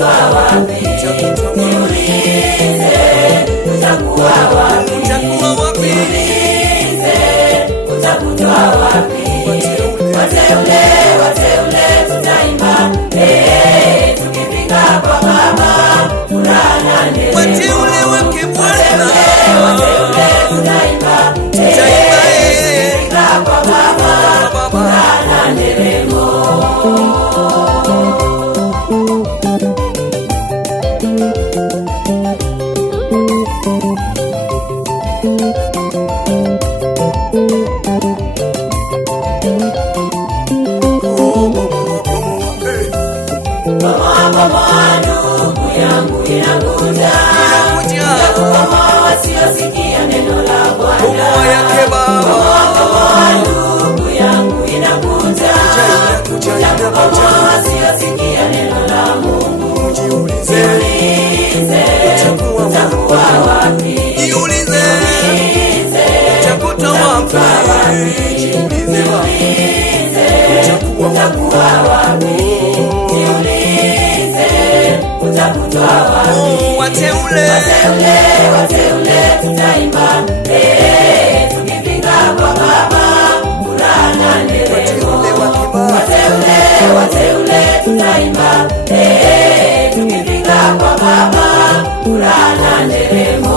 utakutoa wapi? Jiulize, utakuwa wapi? Jiulize, utakutoa wapi? Wateule, wateule tutaimba, tukifika kwa Baba, furaha na nderemo. Wateule wake Bwana, wateule tutaimba, tukifika kwa Baba, furaha na nderemo. Bomoa ndugu yangu inakuja, bomoa wasiosikia neno la Bwana. Bomoa ndugu yangu inakuja, bomoa wasiosikia neno la Mungu. Jiulize, utakuwa wapi? Jiulize, utakuwa wapi? Jiulize, utakuwa wapi? Utakutoa wapi? Wateule, wateule, wateule tutaimba, tukifika kwa Baba, furaha na nderemo. Wateule, wateule tutaimba, tukifika kwa Baba, furaha na nderemo.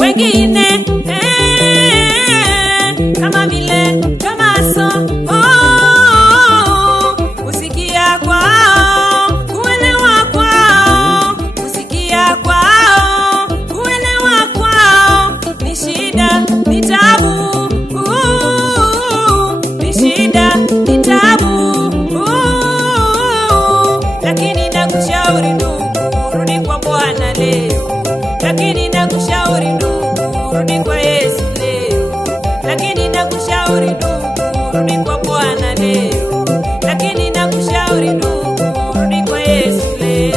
Wengine kama vile Tomaso, kusikia kwao, kuelewa kwao, kusikia kwao, kuelewa kwao ni shida, ni tabu, ni shida, ni tabu, lakini nakushauri ndugu, rudi kwa Bwana leo. Lakini nakushauri ndugu, rudi kwa Yesu leo. Lakini nakushauri ndugu, rudi kwa Bwana leo. Lakini nakushauri ndugu, rudi kwa Yesu leo.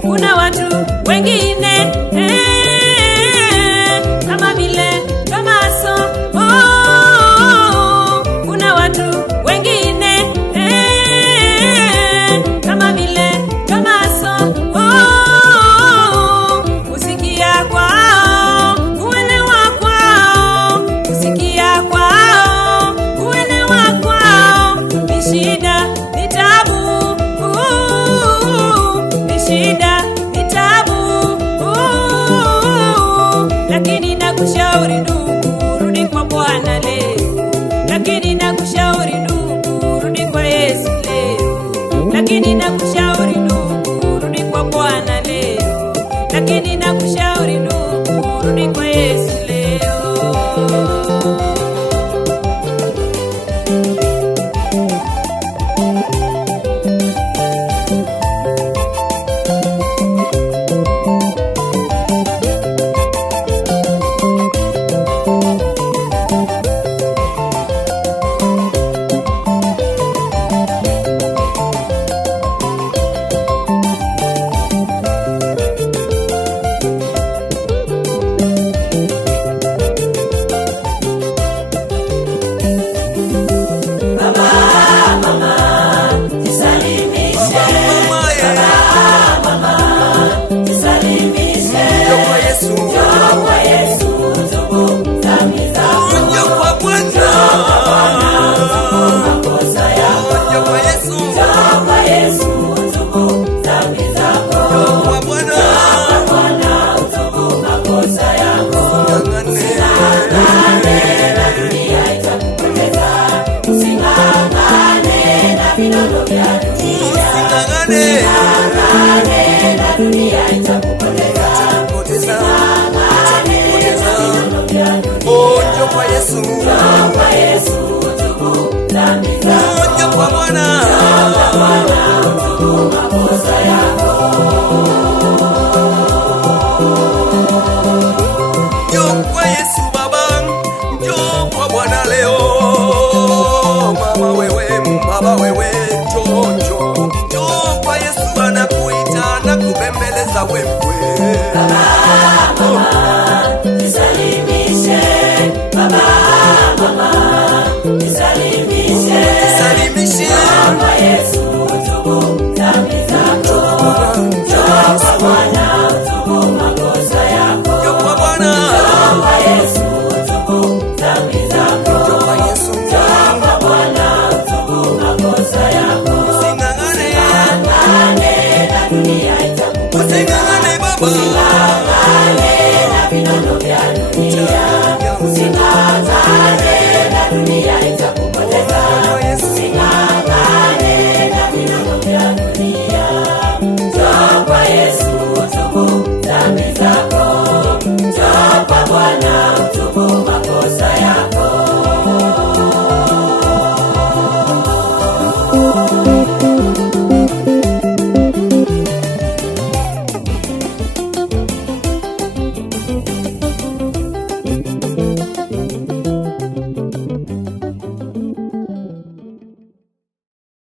Kuna watu wengine kama vile Tomaso, kuna watu wengine kama vile Tomaso, kusikia kwao, kuelewa kwao, kusikia kwao, kuelewa kwao ni shida, ni tabu, ni shida, ni tabu, lakini nakushauri ndugu, rudi kwa Bwana leo. Lakini nakushauri ndugu, rudi kwa Yesu leo. Lakini nakushauri ndugu, rudi kwa Bwana leo. Lakini nakushauri ndugu, rudi kwa Yesu leo. Yesu, tubu dhambi zangu. kwa Bwana. Njoo kwa Yesu Baba, njoo kwa Bwana leo. Mama wewe, baba wewe, njoo kwa Yesu, anakuita na kubembeleza wewe. Usingangane baba.